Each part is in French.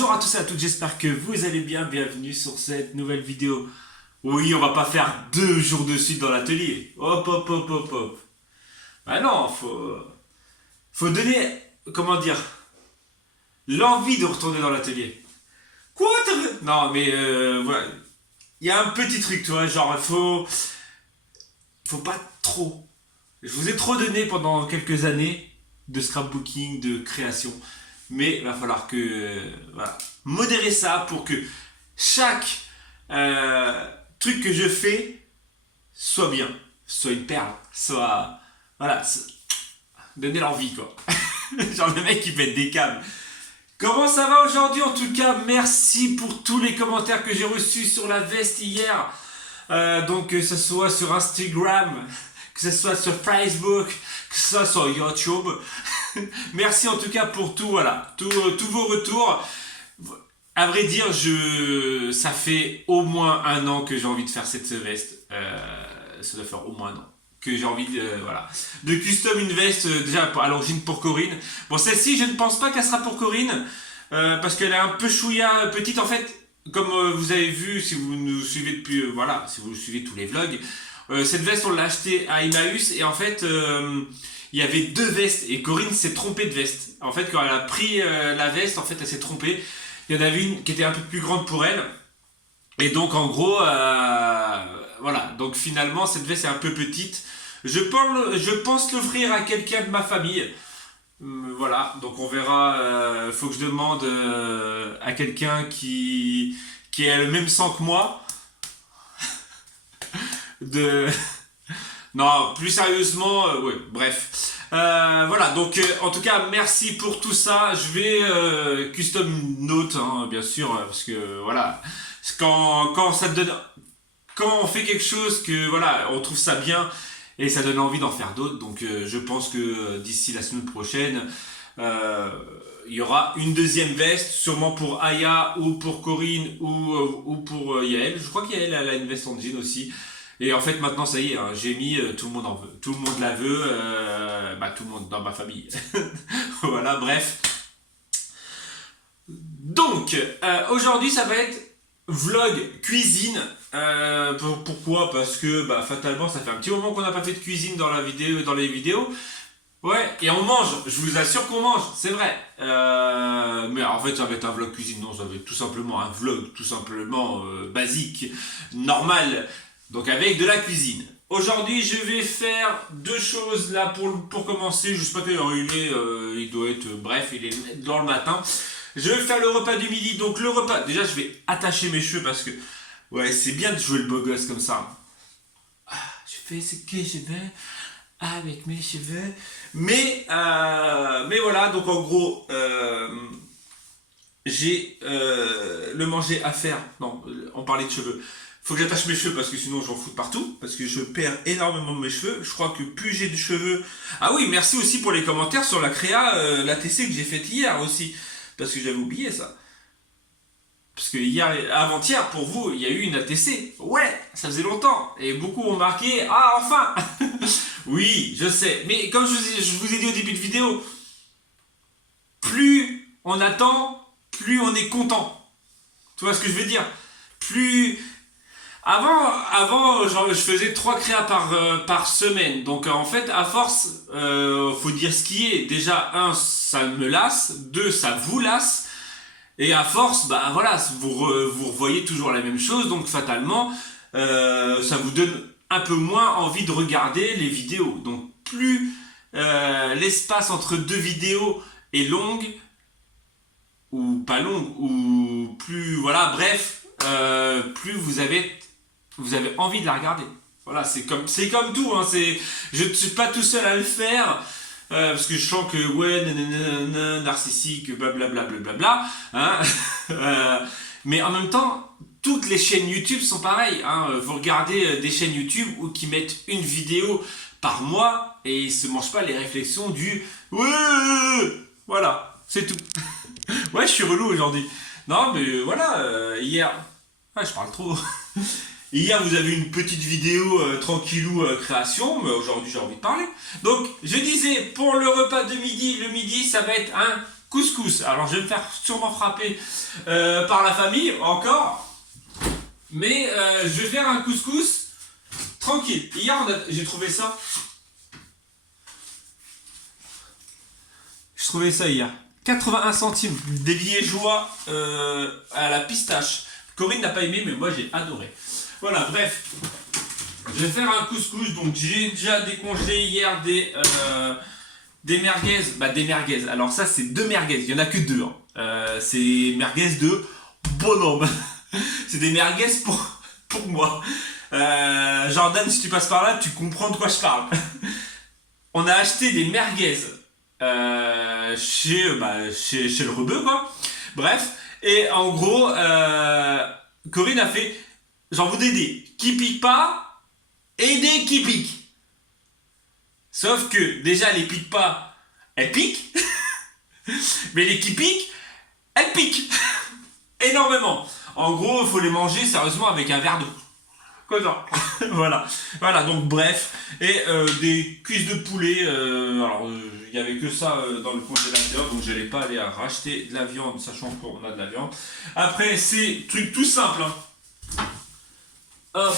Bonjour à tous et à toutes, j'espère que vous allez bien, bienvenue sur cette nouvelle vidéo. Oui, on va pas faire 2 jours de suite dans l'atelier. Hop, hop, hop, hop, hop. Ah non, faut donner, comment dire, l'envie de retourner dans l'atelier. Quoi Non, mais voilà, il y a un petit truc, tu vois, genre, faut pas trop. Je vous ai trop donné pendant quelques années de scrapbooking, de création. Mais il va falloir que voilà, modérer ça pour que chaque truc que je fais soit bien, soit une perle, soit voilà, donner l'envie quoi. Genre le mec qui pète des câbles. Comment ça va aujourd'hui? En tout cas, merci pour tous les commentaires que j'ai reçus sur la veste hier. Donc que ce soit sur Instagram, que ce soit sur Facebook, que ce soit sur YouTube. Merci en tout cas pour tout, voilà, tous vos retours. À vrai dire, ça fait au moins 1 an que j'ai envie de faire cette veste. Ça doit faire au moins 1 an que j'ai envie voilà, de custom une veste déjà à l'origine pour Corinne. Bon, celle-ci, je ne pense pas qu'elle sera pour Corinne parce qu'elle est un peu chouïa petite en fait. Comme vous avez vu, si vous nous suivez depuis, voilà, si vous suivez tous les vlogs, cette veste on l'a achetée à Emmaüs et en fait il y avait 2 vestes et Corinne s'est trompée de veste. En fait, quand elle a pris la veste, en fait, elle s'est trompée. Il y en avait une qui était un peu plus grande pour elle. Et donc, en gros, voilà. Donc, finalement, cette veste est un peu petite. Je pense l'offrir à quelqu'un de ma famille. Voilà. Donc, on verra. Faut que je demande à quelqu'un qui a le même sang que moi. Non, plus sérieusement, ouais, bref. Voilà, donc en tout cas, merci pour tout ça. Je vais custom note, hein, bien sûr, parce que voilà, quand ça te donne, quand on fait quelque chose que voilà, on trouve ça bien et ça donne envie d'en faire d'autres. Donc je pense que d'ici la semaine prochaine, il y aura une deuxième veste, sûrement pour Aya ou pour Corinne ou pour Yael. Je crois qu'Yael elle a une veste en jean aussi. Et en fait maintenant ça y est, hein, j'ai mis, tout le monde en veut, tout le monde la veut, tout le monde dans ma famille. Voilà, bref. Donc aujourd'hui ça va être vlog cuisine. Pourquoi? Parce que fatalement ça fait un petit moment qu'on n'a pas fait de cuisine dans les vidéos. Ouais, et on mange, je vous assure qu'on mange, c'est vrai. Mais en fait ça va être un vlog cuisine, non, ça va être tout simplement un vlog, tout simplement basique, normal. Donc avec de la cuisine. Aujourd'hui, je vais faire 2 choses là pour commencer. Je sais pas quelle heure il est. Il doit être. Bref, il est dans le matin. Je vais faire le repas du midi. Donc le repas. Déjà, je vais attacher mes cheveux parce que. Ouais, c'est bien de jouer le beau gosse comme ça. Je fais ce que je veux avec mes cheveux. Mais voilà. Donc en gros. J'ai le manger à faire. Non, on parlait de cheveux. Faut que j'attache mes cheveux parce que sinon j'en fous de partout. Parce que je perds énormément mes cheveux. Je crois que plus j'ai de cheveux... Ah oui, merci aussi pour les commentaires sur la créa, l'ATC que j'ai faite hier aussi. Parce que j'avais oublié ça. Parce que hier, avant-hier, pour vous, il y a eu une ATC. Ouais, ça faisait longtemps. Et beaucoup ont marqué, ah enfin. Oui, je sais. Mais comme je vous ai dit au début de vidéo, plus on attend, plus on est content. Tu vois ce que je veux dire? Plus... Avant, genre, je faisais 3 créas par semaine. Donc en fait, à force, faut dire ce qui est. Déjà, 1, ça me lasse. 2, ça vous lasse. Et à force, voilà, vous revoyez toujours la même chose. Donc fatalement, ça vous donne un peu moins envie de regarder les vidéos. Donc plus l'espace entre 2 vidéos est longue, ou pas longue, ou plus, voilà, bref, plus vous avez envie de la regarder. Voilà, c'est comme tout, hein, je ne suis pas tout seul à le faire, parce que je sens que, ouais, nanana, narcissique, blablabla, blablabla, hein, mais en même temps, toutes les chaînes YouTube sont pareilles, hein, vous regardez des chaînes YouTube qui mettent une vidéo par mois, et ils se mangent pas les réflexions du, ouais, voilà, c'est tout. Ouais, je suis relou aujourd'hui. Non, mais voilà, hier, je parle trop. Hier, vous avez une petite vidéo tranquillou création, mais aujourd'hui, j'ai envie de parler. Donc, je disais, pour le repas de midi, le midi, ça va être un couscous. Alors je vais me faire sûrement frapper par la famille encore, mais je vais faire un couscous tranquille. Hier j'ai trouvé ça. Je trouvais ça hier. 81 centimes des liégeois à la pistache. Corinne n'a pas aimé, mais moi j'ai adoré. Voilà, bref. Je vais faire un couscous. Donc j'ai déjà décongelé hier des merguez. Bah des merguez. Alors ça c'est 2 merguez. Il n'y en a que 2. Hein. C'est merguez de bonhomme. C'est des merguez pour moi. Jordan, si tu passes par là, tu comprends de quoi je parle. On a acheté des merguez chez le rebeu, quoi. Bref. Et en gros, Corinne a fait, j'en voudrais des qui piquent pas et des qui piquent. Sauf que déjà les piquent pas, elles piquent. Mais les qui piquent, elles piquent. Énormément. En gros, il faut les manger sérieusement avec un verre d'eau. Comme ça. Voilà, donc bref. Et des cuisses de poulet. Alors, il n'y avait que ça dans le congélateur, donc je n'allais pas aller racheter de la viande, sachant qu'on a de la viande. Après, c'est truc tout simple. Hein. Hop.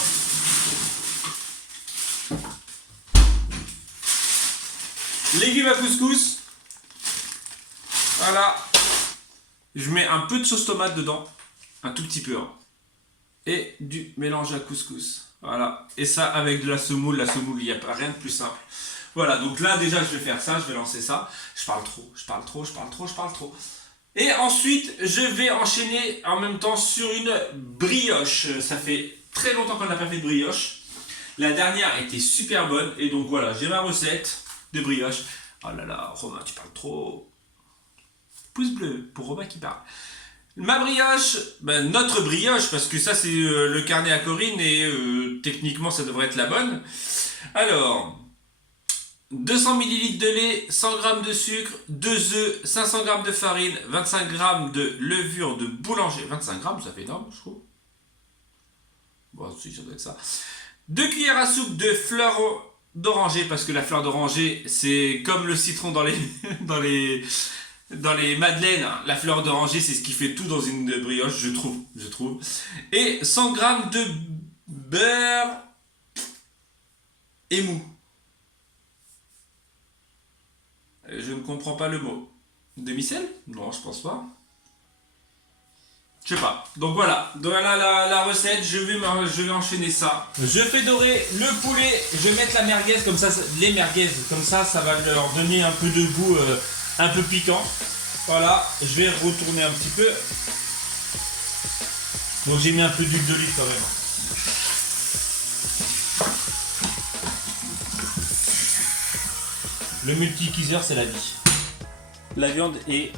Légumes à couscous. Voilà. Je mets un peu de sauce tomate dedans. Un tout petit peu. Hein. Et du mélange à couscous. Voilà. Et ça avec de la semoule. La semoule, il n'y a pas rien de plus simple. Voilà. Donc là, déjà, je vais faire ça. Je vais lancer ça. Je parle trop. Et ensuite, je vais enchaîner en même temps sur une brioche. Ça fait très longtemps qu'on n'a pas fait de brioche. La dernière était super bonne. Et donc voilà, j'ai ma recette de brioche. Oh là là, Romain, tu parles trop. Pouce bleu pour Romain qui parle. Ma brioche, notre brioche, parce que ça c'est le carnet à Corinne et techniquement ça devrait être la bonne. Alors, 200 ml de lait, 100 g de sucre, 2 œufs, 500 g de farine, 25 g de levure de boulanger. 25 g, ça fait énorme, je trouve. Bon, si, ça doit être ça. 2 cuillères à soupe de fleur d'oranger, parce que la fleur d'oranger, c'est comme le citron dans les madeleines, la fleur d'oranger, c'est ce qui fait tout dans une brioche, je trouve. Et 100 g de beurre émou. Je ne comprends pas le mot. Demi-sel? Non, je pense pas. Je sais pas. Donc voilà la recette, je vais enchaîner ça. Je fais dorer le poulet, je vais mettre la merguez comme ça, les merguez, comme ça va leur donner un peu de goût un peu piquant. Voilà, je vais retourner un petit peu. Donc j'ai mis un peu d'huile d'olive quand même. Le multi-cuiseur, c'est la vie. La viande est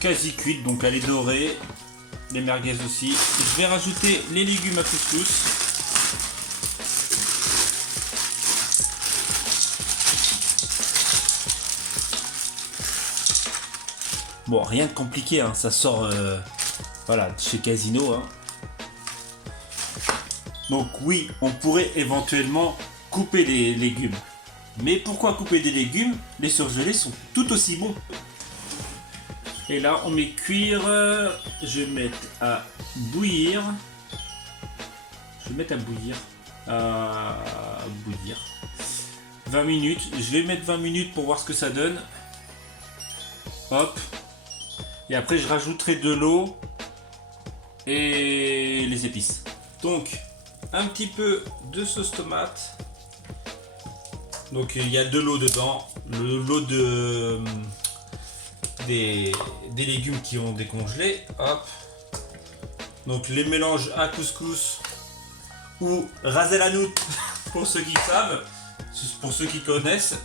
quasi cuite, donc elle est dorée. Les merguez aussi. Je vais rajouter les légumes à couscous. Bon, rien de compliqué, hein. Ça sort voilà, chez Casino. Hein. Donc oui, on pourrait éventuellement couper les légumes. Mais pourquoi couper des légumes? Les surgelés sont tout aussi bons. Et là, on met cuire. Je vais mettre à bouillir. Je vais mettre à bouillir. 20 minutes. Je vais mettre 20 minutes pour voir ce que ça donne. Hop. Et après, je rajouterai de l'eau et les épices. Donc, un petit peu de sauce tomate. Donc, il y a de l'eau dedans. L'eau des légumes qui ont décongelé. Hop. Donc, les mélanges à couscous ou ras el hanout pour ceux qui savent. Pour ceux qui connaissent.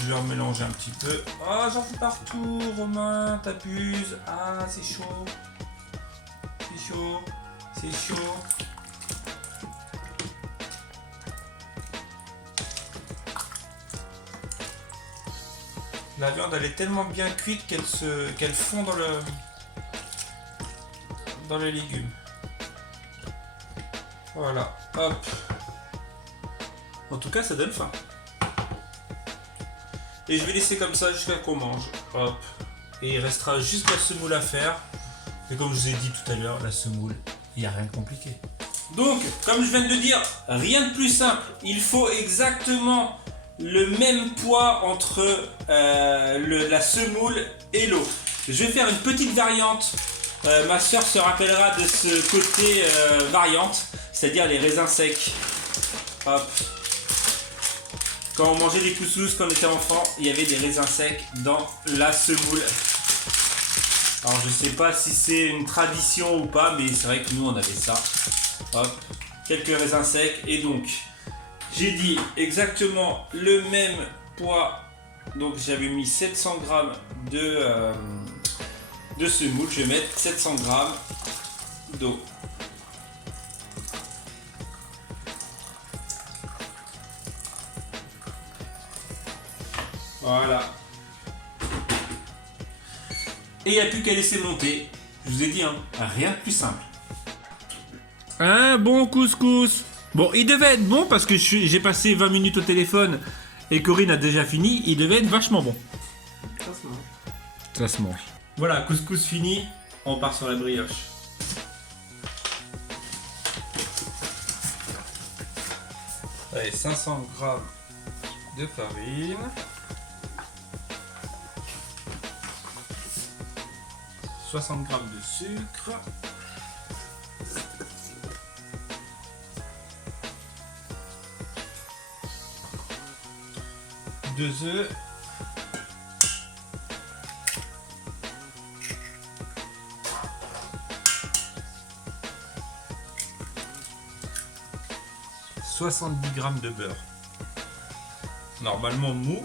Je vais en mélanger un petit peu. Oh, j'en fais partout, Romain, t'abuses. Ah, c'est chaud. C'est chaud. La viande, elle est tellement bien cuite qu'elle fond dans les légumes. Voilà, hop. En tout cas, ça donne faim. Et je vais laisser comme ça jusqu'à qu'on mange. Hop. et il restera juste la semoule à faire. Et comme je vous ai dit tout à l'heure, la semoule, il n'y a rien de compliqué. Donc, comme je viens de le dire, rien de plus simple. Il faut exactement le même poids entre la semoule et l'eau. Je vais faire une petite variante. Ma soeur se rappellera de ce côté variante, c'est-à-dire les raisins secs. Hop. Quand on mangeait des couscous quand on était enfant, il y avait des raisins secs dans la semoule. Alors je sais pas si c'est une tradition ou pas, mais c'est vrai que nous on avait ça. Hop, quelques raisins secs. Et donc, j'ai dit exactement le même poids. Donc j'avais mis 700 grammes de semoule. Je vais mettre 700 grammes d'eau. Voilà. Et il n'y a plus qu'à laisser monter. Je vous ai dit, hein, rien de plus simple. Un bon couscous. Bon, il devait être bon parce que j'ai passé 20 minutes au téléphone et Corinne a déjà fini. Il devait être vachement bon. Ça se mange. Ça se mange. Voilà, couscous fini. On part sur la brioche. Allez, 500 grammes de farine. 60 grammes de sucre. Deux œufs. « 70 grammes de beurre. Normalement mou.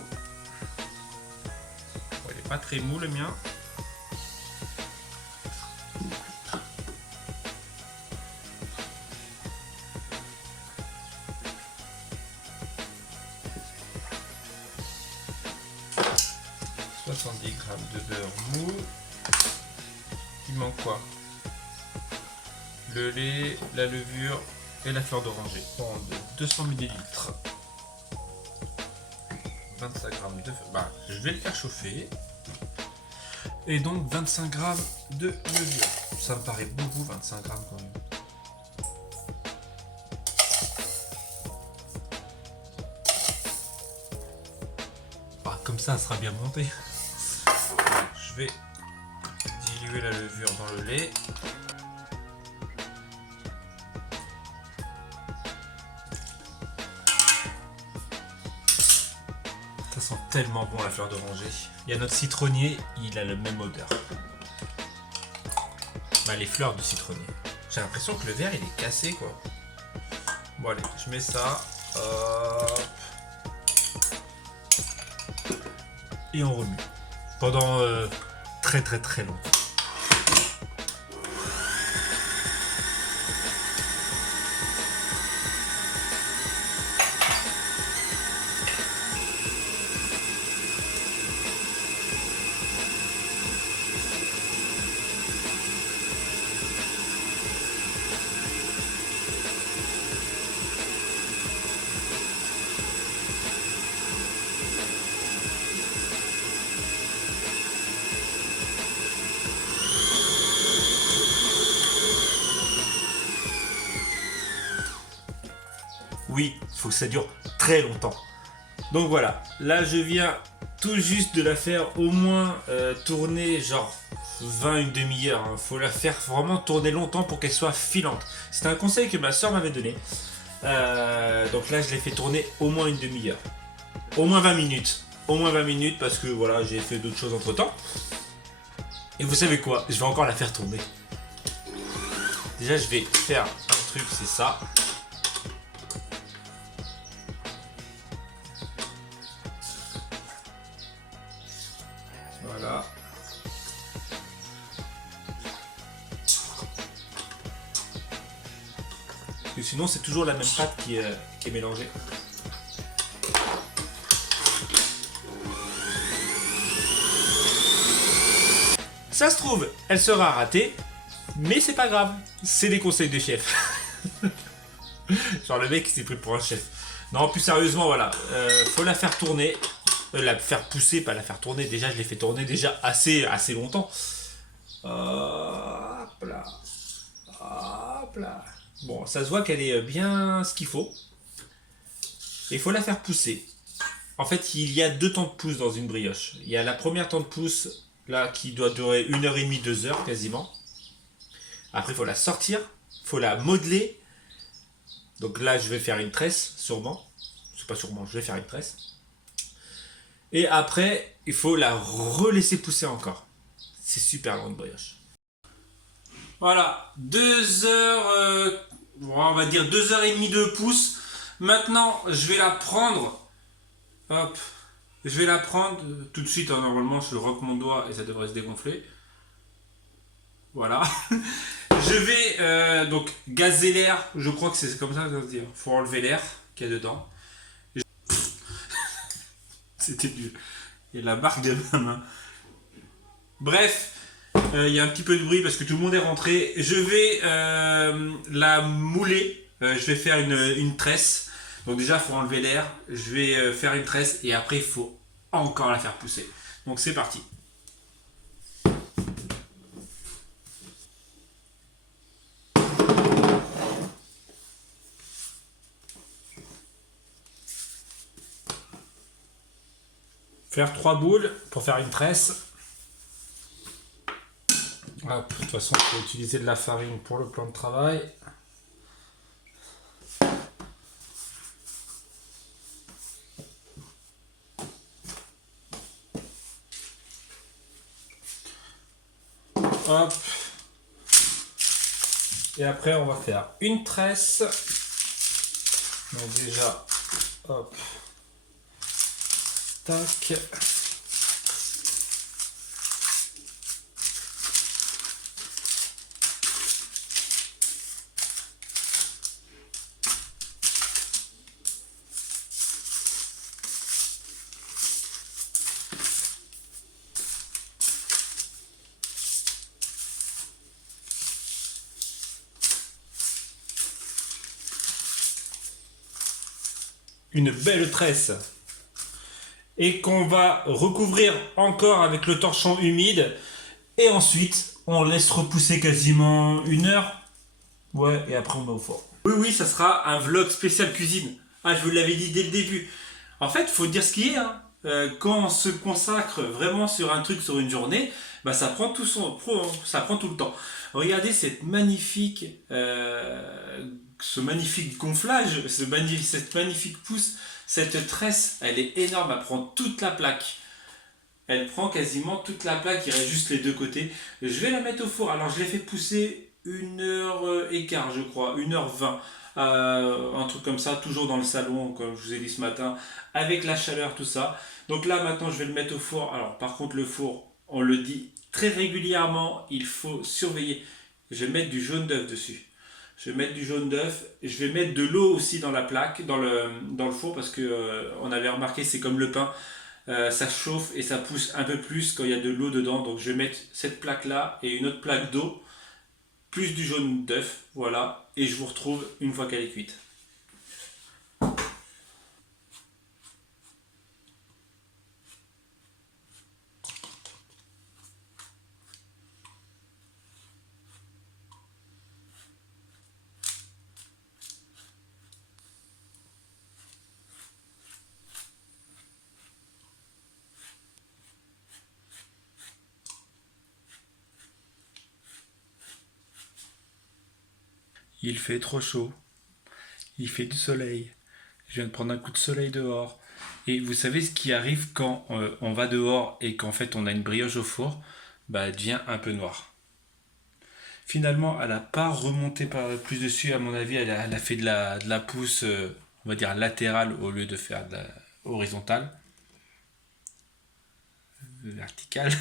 Bon, il n'est pas très mou le mien. « 70 grammes de beurre mou. Il manque quoi? Le lait, la levure et la fleur d'oranger. Prendre 200 ml. 25 grammes de... Bah, je vais le faire chauffer. Et donc 25 grammes de levure. Ça me paraît beaucoup, 25 grammes quand même. Bah, comme ça sera bien monté. Je vais diluer la levure dans le lait. Ça sent tellement bon la fleur d'oranger. Il y a notre citronnier, il a la même odeur. Bah, les fleurs de citronnier. J'ai l'impression que le verre il est cassé quoi. Bon allez, je mets ça. Hop. Et on remue. Pendant très longtemps. Oui, il faut que ça dure très longtemps. Donc voilà, là je viens tout juste de la faire au moins tourner genre 20, une demi-heure. Il faut la faire vraiment tourner longtemps pour qu'elle soit filante. C'est un conseil que ma soeur m'avait donné. Donc là je l'ai fait tourner au moins une demi-heure. Au moins 20 minutes. Au moins 20 minutes parce que voilà, j'ai fait d'autres choses entre temps. Et vous savez quoi? Je vais encore la faire tourner. Déjà je vais faire un truc, c'est ça. Voilà. Parce que sinon c'est toujours la même pâte qui est mélangée. Ça se trouve, elle sera ratée, mais c'est pas grave. C'est des conseils de chef. Genre le mec il s'est pris pour un chef. Non, plus sérieusement, voilà. Faut la faire tourner. La faire pousser, pas la faire tourner. Déjà, je l'ai fait tourner déjà assez longtemps. Hop là. Hop là. Bon, ça se voit qu'elle est bien ce qu'il faut. Il faut la faire pousser. En fait, il y a deux temps de pousse dans une brioche. Il y a la première temps de pousse, là, qui doit durer 1h30, 2h quasiment. Après, il faut la sortir, il faut la modeler. Donc là, je vais faire une tresse, sûrement. C'est pas sûrement, je vais faire une tresse. Et après, il faut la relaisser pousser encore. C'est super long, une brioche. Voilà, 2 heures, on va dire 2h30 de pouce. Maintenant, je vais la prendre. Hop, je vais la prendre tout de suite. Hein, normalement, je rock mon doigt et ça devrait se dégonfler. Voilà. Je vais donc gazer l'air. Je crois que c'est comme ça que ça se dit. Faut enlever l'air qu'il y a dedans. C'était du. Et la marque de ma main. Bref, il y a un petit peu de bruit parce que tout le monde est rentré. Je vais la mouler. Je vais faire une tresse. Donc déjà, il faut enlever l'air. Je vais faire une tresse et après, il faut encore la faire pousser. Donc c'est parti. Faire 3 boules pour faire une tresse. Hop, de toute façon, il faut utiliser de la farine pour le plan de travail. Hop. Et après, on va faire une tresse. Donc déjà, hop. Tac. Une belle tresse. Et qu'on va recouvrir encore avec le torchon humide. Et ensuite, on laisse repousser quasiment 1 heure. Ouais, et après on met au four. Oui, oui, ça sera un vlog spécial cuisine. Ah, je vous l'avais dit dès le début. En fait, il faut dire ce qui est. Hein. Quand on se consacre vraiment sur un truc, sur une journée, bah, ça prend ça prend tout le temps. Regardez ce magnifique gonflage, cette magnifique pousse, cette tresse, elle est énorme, elle prend toute la plaque. Elle prend quasiment toute la plaque, il reste juste les deux côtés. Je vais la mettre au four. Alors je l'ai fait pousser 1h15, je crois, 1h20. Un truc comme ça, toujours dans le salon, comme je vous ai dit ce matin, avec la chaleur, tout ça. Donc là maintenant je vais le mettre au four. Alors par contre le four, on le dit très régulièrement, il faut surveiller. Je vais mettre du jaune d'œuf dessus. Je vais mettre du jaune d'œuf. Je vais mettre de l'eau aussi dans la plaque, dans le four, parce que on avait remarqué, c'est comme le pain. Ça chauffe et ça pousse un peu plus quand il y a de l'eau dedans. Donc je vais mettre cette plaque là et une autre plaque d'eau, plus du jaune d'œuf, voilà. Et je vous retrouve une fois qu'elle est cuite. Il fait trop chaud. Il fait du soleil. Je viens de prendre un coup de soleil dehors. Et vous savez ce qui arrive quand on va dehors et qu'en fait on a une brioche au four? Bah elle devient un peu noire. Finalement, elle n'a pas remonté par plus dessus. À mon avis, elle a fait de la pousse, on va dire latérale au lieu de faire de la horizontale, verticale.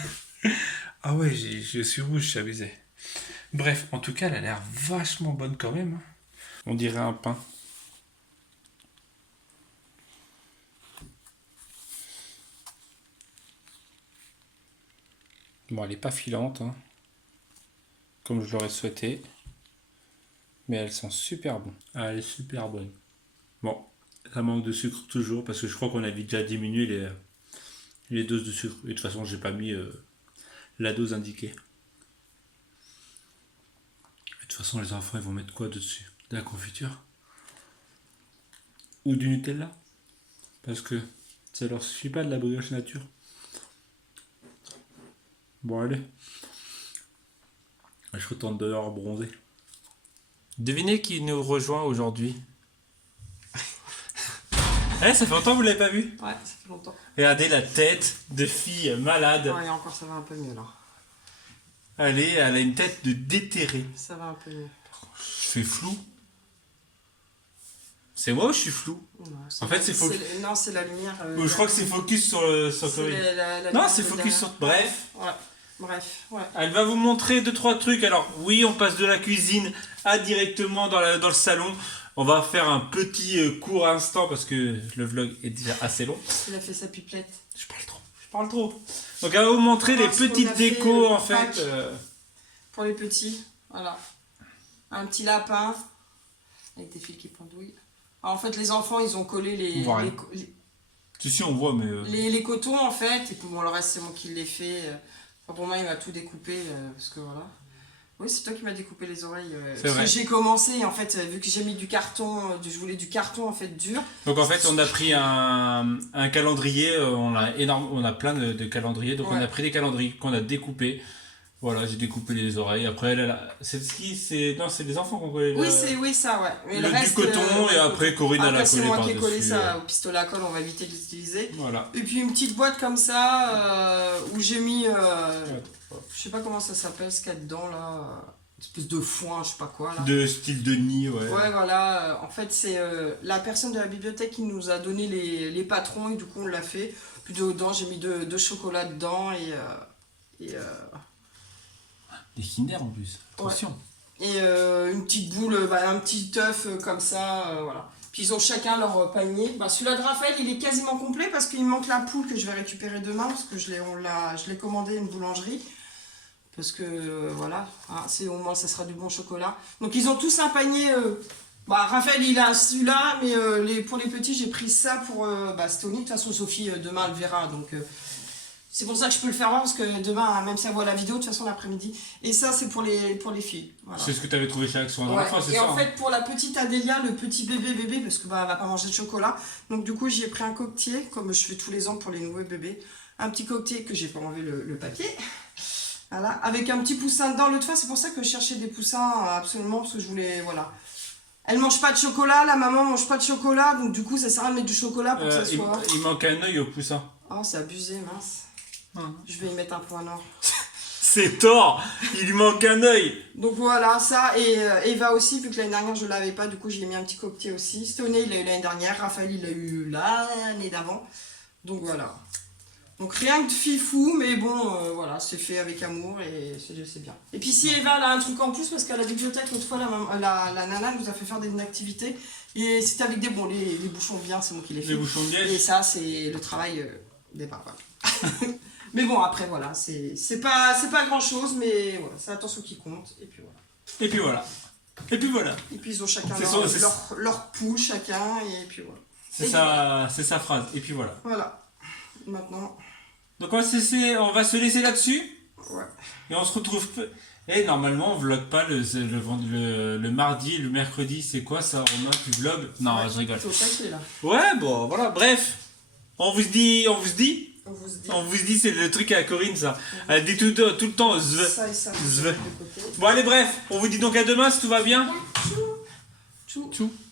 Ah ouais, je suis rouge, je abusé. Bref, en tout cas, elle a l'air vachement bonne quand même. Hein. On dirait un pain. Bon, elle n'est pas filante, hein, comme je l'aurais souhaité. Mais elles sont super bonnes. Ah, elle est super bonne. Bon, ça manque de sucre toujours parce que je crois qu'on avait déjà diminué les doses de sucre. Et de toute façon, j'ai pas mis la dose indiquée. Et de toute façon, les enfants, ils vont mettre quoi dessus? De la confiture? Ou du Nutella? Parce que ça leur suffit pas de la brioche nature. Bon, allez. Je retourne dehors bronzer. Devinez qui nous rejoint aujourd'hui. Eh, ça fait longtemps que vous l'avez pas vu? Ouais, ça fait longtemps. Regardez la tête de fille malade. Ouais, et encore, ça va un peu mieux là. Elle a une tête de déterrée. Ça va un peu mieux. Je fais flou. C'est moi ou je suis flou? Non, En fait, c'est focus. Non, c'est la lumière. Ou je crois que c'est focus sur Corinne. Non, c'est focus sur. Bref. Ouais. Bref, ouais. Elle va vous montrer 2-3 trucs. Alors, oui, on passe de la cuisine à directement dans le salon. On va faire un petit court instant parce que le vlog est déjà assez long. Il a fait sa pipelette. Je parle trop. Donc, elle va vous montrer les petites décos en fait. Pour les petits, voilà. Un petit lapin avec des fils qui pendouillent. En fait, les enfants, ils ont collé les Si, on voit, mais. les cotons en fait. Et puis bon, le reste, c'est moi qui l'ai fait. Enfin, pour moi, il m'a tout découpé parce que voilà. Oui, c'est toi qui m'as découpé les oreilles. Parce que j'ai commencé, en fait, vu que j'ai mis du carton, je voulais du carton en fait dur. Donc en fait, on a pris un calendrier, on a plein de calendriers, donc on a pris des calendriers qu'on a découpés. Voilà, j'ai découpé les oreilles. Après, c'est les enfants qui ont collé. Oui, ça, ouais. Mais le reste, du coton et après Corinne elle a collé c'est moi qui ai par-dessus. collé ça au pistolet à colle, on va éviter de l'utiliser. Voilà. Et puis une petite boîte comme ça où j'ai mis, je sais pas comment ça s'appelle ce qu'il y a dedans là, une espèce de foin, je sais pas quoi là. De style de nid, ouais. Ouais, voilà. En fait, c'est la personne de la bibliothèque qui nous a donné les patrons et du coup on l'a fait. Puis dedans, j'ai mis deux chocolats dedans et des Kinder en plus, attention. Ouais. Et une petite boule, un petit œuf comme ça, voilà. Puis ils ont chacun leur panier. Celui-là de Raphaël, il est quasiment complet parce qu'il me manque la poule que je vais récupérer demain parce que je l'ai commandé à une boulangerie. Parce que voilà, hein, au moins ça sera du bon chocolat. Donc ils ont tous un panier. Raphaël il a celui-là, mais pour les petits j'ai pris ça pour Stéphanie. De toute façon Sophie demain elle verra. Donc c'est pour ça que je peux le faire voir parce que demain, même si elle voit la vidéo, de toute façon l'après-midi. Et ça c'est pour les filles. Voilà. C'est ce que tu avais trouvé chez Action dans la fin, c'est ça? Et en fait pour la petite Adélia, le petit bébé, parce que elle va pas manger de chocolat. Donc du coup j'ai pris un coquetier, comme je fais tous les ans pour les nouveaux bébés. Un petit coquetier que j'ai pas enlevé le papier. Voilà, avec un petit poussin dedans. L'autre fois, c'est pour ça que je cherchais des poussins absolument, parce que je voulais, voilà. Elle mange pas de chocolat, la maman mange pas de chocolat, donc du coup, ça sert à rien de mettre du chocolat pour que ça soit... Il manque un œil au poussin. Oh, c'est abusé, mince. Je vais y mettre un point noir. C'est tort. Il lui manque un œil. Donc voilà, ça, et Eva aussi, vu que l'année dernière, je l'avais pas, du coup, j'ai mis un petit coquetier aussi. Stoney, il l'a eu l'année dernière, Raphaël, il l'a eu l'année d'avant. Donc voilà. Donc rien de fifou, mais bon, voilà, c'est fait avec amour et c'est bien. Et puis si Eva elle a un truc en plus, parce qu'à la bibliothèque, l'autre fois, la nana nous a fait faire une activité, et c'était avec des les bouchons de bière, c'est moi qui les fait. Les bouchons de liège. Et ça, c'est le travail des parents. Mais bon, après, voilà, c'est pas grand chose, mais voilà, c'est l'attention qui compte, et puis voilà. Et puis voilà. Et puis voilà. Et puis ils ont chacun leur poule, chacun, et puis voilà. C'est sa phrase, et puis voilà. Voilà, maintenant... Donc on va se laisser là-dessus. Ouais. Et on se retrouve... Et normalement on vlog pas le mardi, le mercredi, c'est quoi ça Romain, tu vlogs? Non, je rigole. C'est au taquet là. Ouais, bon, voilà, bref. On vous dit, c'est le truc à Corinne ça. Elle dit tout le temps zve. Ça et ça. Zve. Bon allez bref, on vous dit donc à demain si tout va bien. Tchou. Tchou.